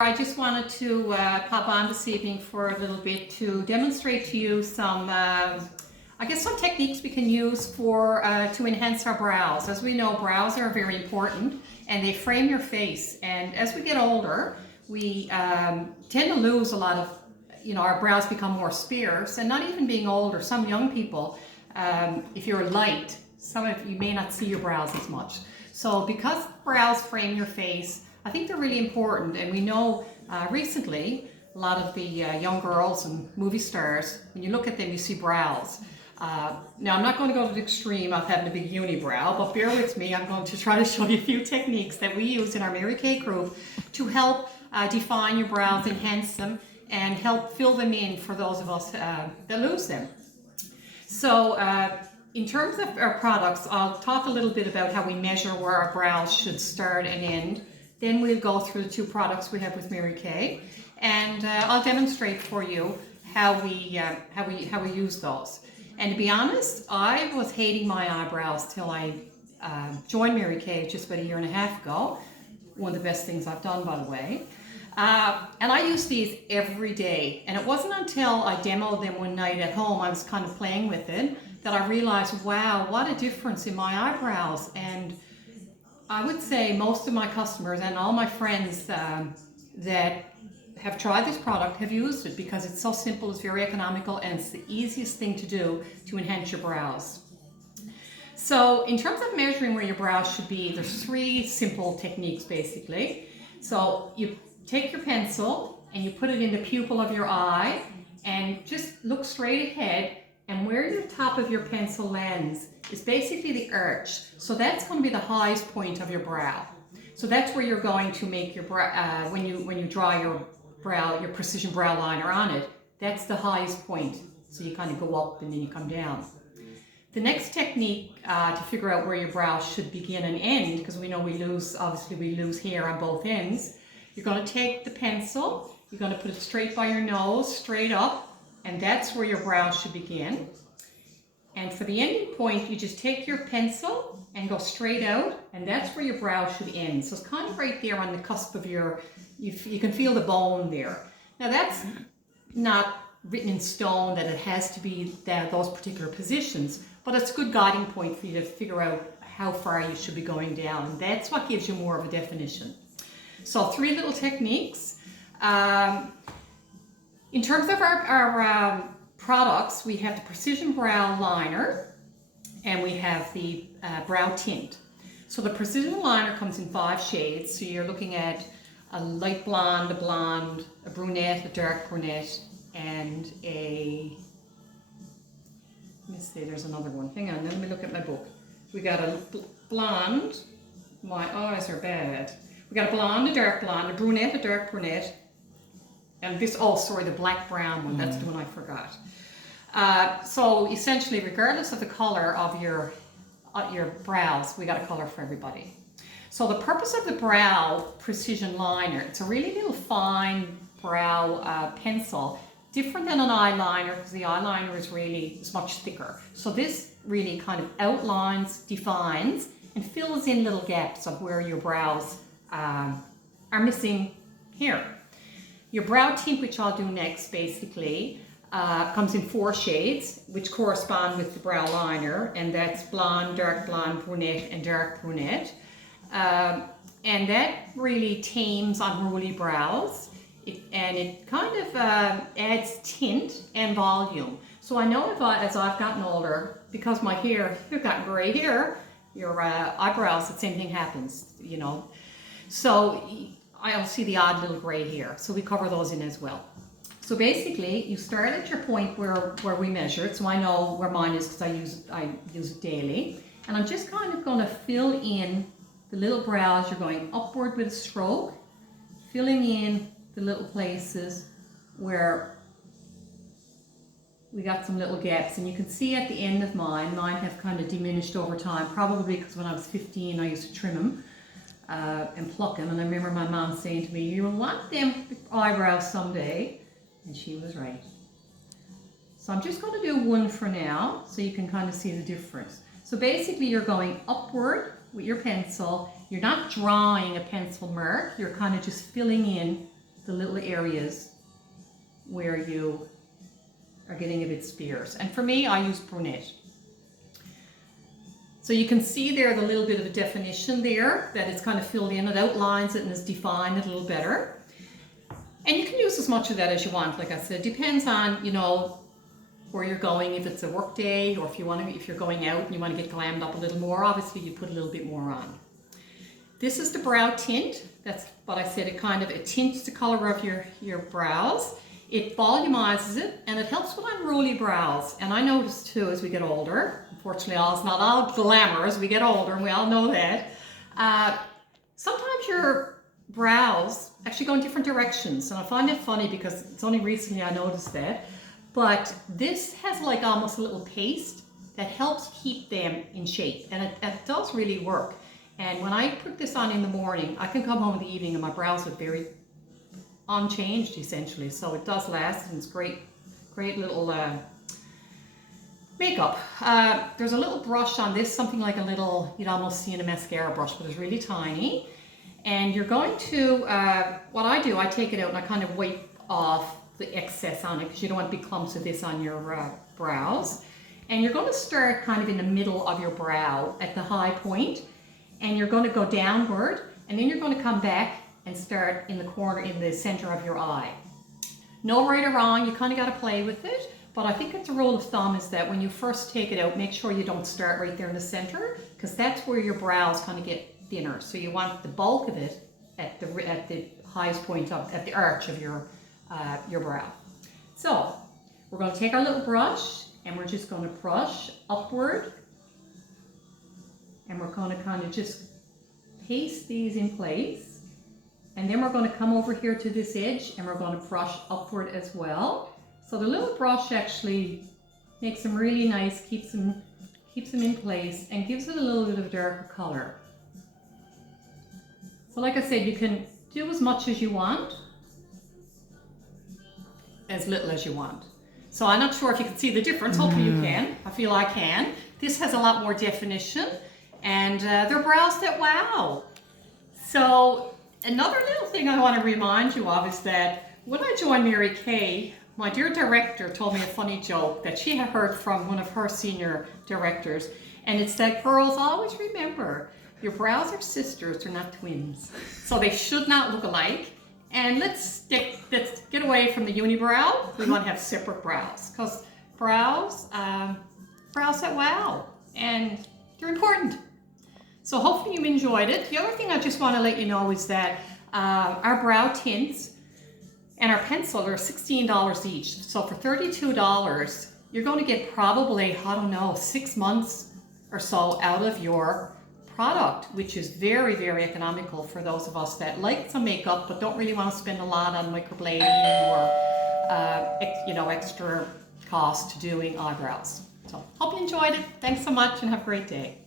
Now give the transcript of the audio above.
I just wanted to pop on this evening for a little bit to demonstrate to you some, some techniques we can use for to enhance our brows. As we know, brows are very important and they frame your face. And as we get older, we tend to lose a lot of, our brows become more sparse. And not even being older, some young people, if you're light, some of you may not see your brows as much. So because brows frame your face, I think they're really important, and we know recently a lot of the young girls and movie stars, when you look at them, you see brows. Now, I'm not going to go to the extreme of having a big unibrow, but bear with me. I'm going to try to show you a few techniques that we use in our Mary Kay group to help define your brows, enhance them, and help fill them in for those of us that lose them. So, in terms of our products, I'll talk a little bit about how we measure where our brows should start and end. Then we'll go through the two products we have with Mary Kay, and I'll demonstrate for you how we use those. And to be honest, I was hating my eyebrows till I joined Mary Kay just about a year and a half ago. One of the best things I've done, by the way. And I use these every day. And it wasn't until I demoed them one night at home, I was kind of playing with it, that I realized, wow, what a difference in my eyebrows. And I would say most of my customers and all my friends that have tried this product have used it because it's so simple, it's very economical, and it's the easiest thing to do to enhance your brows. So in terms of measuring where your brows should be, there's three simple techniques basically. So you take your pencil and you put it in the pupil of your eye and just look straight ahead, and where the top of your pencil lands is basically the arch. So that's going to be the highest point of your brow. So that's where you're going to make your brow, when you draw your brow, your precision brow liner on it, that's the highest point. So you kind of go up and then you come down. The next technique to figure out where your brow should begin and end, because we know we lose hair on both ends, you're going to take the pencil, you're going to put it straight by your nose, straight up, and that's where your brow should begin. And for the ending point, you just take your pencil and go straight out, and that's where your brow should end. So it's kind of right there on the cusp of you can feel the bone there. Now that's not written in stone that it has to be those particular positions, but it's a good guiding point for you to figure out how far you should be going down. And that's what gives you more of a definition. So three little techniques. In terms of our products, we have the Precision Brow Liner and we have the Brow Tint. So the Precision Liner comes in 5 shades. So you're looking at a light blonde, a brunette, a dark brunette, and let me see, there's another one. Hang on, let me look at my book. We got a blonde, my eyes are bad. We got a blonde, a dark blonde, a brunette, a dark brunette, and the black brown one, that's the one I forgot. So essentially, regardless of the color of your brows, we got a color for everybody. So the purpose of the Brow Precision Liner, it's a really little fine brow pencil, different than an eyeliner because the eyeliner is much thicker. So this really kind of outlines, defines, and fills in little gaps of where your brows are missing hair. Your Brow Tint, which I'll do next, basically, comes in 4 shades, which correspond with the brow liner, and that's blonde, brunette, and dark brunette. And that really tames unruly brows, and it kind of adds tint and volume. So I know as I've gotten older, because my hair, you've got gray hair, your eyebrows, the same thing happens, So I'll see the odd little gray hair, so we cover those in as well. So basically, you start at your point where we measured, so I know where mine is because I use it daily. And I'm just kind of going to fill in the little brows. You're going upward with a stroke, filling in the little places where we got some little gaps. And you can see at the end of mine have kind of diminished over time, probably because when I was 15, I used to trim them. And pluck them, and I remember my mom saying to me, "You will want them eyebrows someday," and she was right. So I'm just going to do one for now, so you can kind of see the difference. So basically, you're going upward with your pencil. You're not drawing a pencil mark. You're kind of just filling in the little areas where you are getting a bit sparse. And for me, I use brunette. So you can see there the little bit of a definition there, that it's kind of filled in. It outlines it and has defined it a little better. And you can use as much of that as you want. Like I said, depends on, you know, where you're going. If it's a work day, or if you're going out and you want to get glammed up a little more, obviously you put a little bit more on. This is the brow tint. That's what I said. It tints the color of your brows. It volumizes it, and it helps with unruly brows. And I notice too, as we get older, unfortunately it's not all glamour as we get older, and we all know that, sometimes your brows actually go in different directions. And I find it funny because it's only recently I noticed that. But this has like almost a little paste that helps keep them in shape. And it does really work. And when I put this on in the morning, I can come home in the evening and my brows look very unchanged essentially. So it does last, and it's great little makeup. There's a little brush on this, something like a little, you'd almost see in a mascara brush, but it's really tiny. And you're going to, what I do, I take it out and I kind of wipe off the excess on it, because you don't want big clumps of this on your brows. And you're going to start kind of in the middle of your brow at the high point, and you're going to go downward, and then you're going to come back and start in the corner, in the center of your eye. No right or wrong, you kind of got to play with it, but I think it's a rule of thumb is that when you first take it out, make sure you don't start right there in the center, because that's where your brows kind of get thinner. So you want the bulk of it at the highest point at the arch of your brow. So we're going to take our little brush and we're just going to brush upward, and we're going to kind of just paste these in place. And then we're going to come over here to this edge and we're going to brush upward as well. So the little brush actually makes them really nice, keeps them in place, and gives it a little bit of a darker color. So like I said, you can do as much as you want, as little as you want. So I'm not sure if you can see the difference. Hopefully you can. I feel I can. This has a lot more definition, and they're brows that wow. So another little thing I want to remind you of is that when I joined Mary Kay, my dear director told me a funny joke that she had heard from one of her senior directors, and it's that girls, always remember, your brows are sisters, they're not twins. So they should not look alike. And let's get away from the unibrow. We want to have separate brows, because brows that wow, and they're important. So hopefully you enjoyed it. The other thing I just want to let you know is that our brow tints and our pencil are $16 each. So for $32, you're going to get probably, I don't know, 6 months or so out of your product, which is very, very economical for those of us that like some makeup but don't really want to spend a lot on microblading or extra cost to doing eyebrows. So hope you enjoyed it. Thanks so much and have a great day.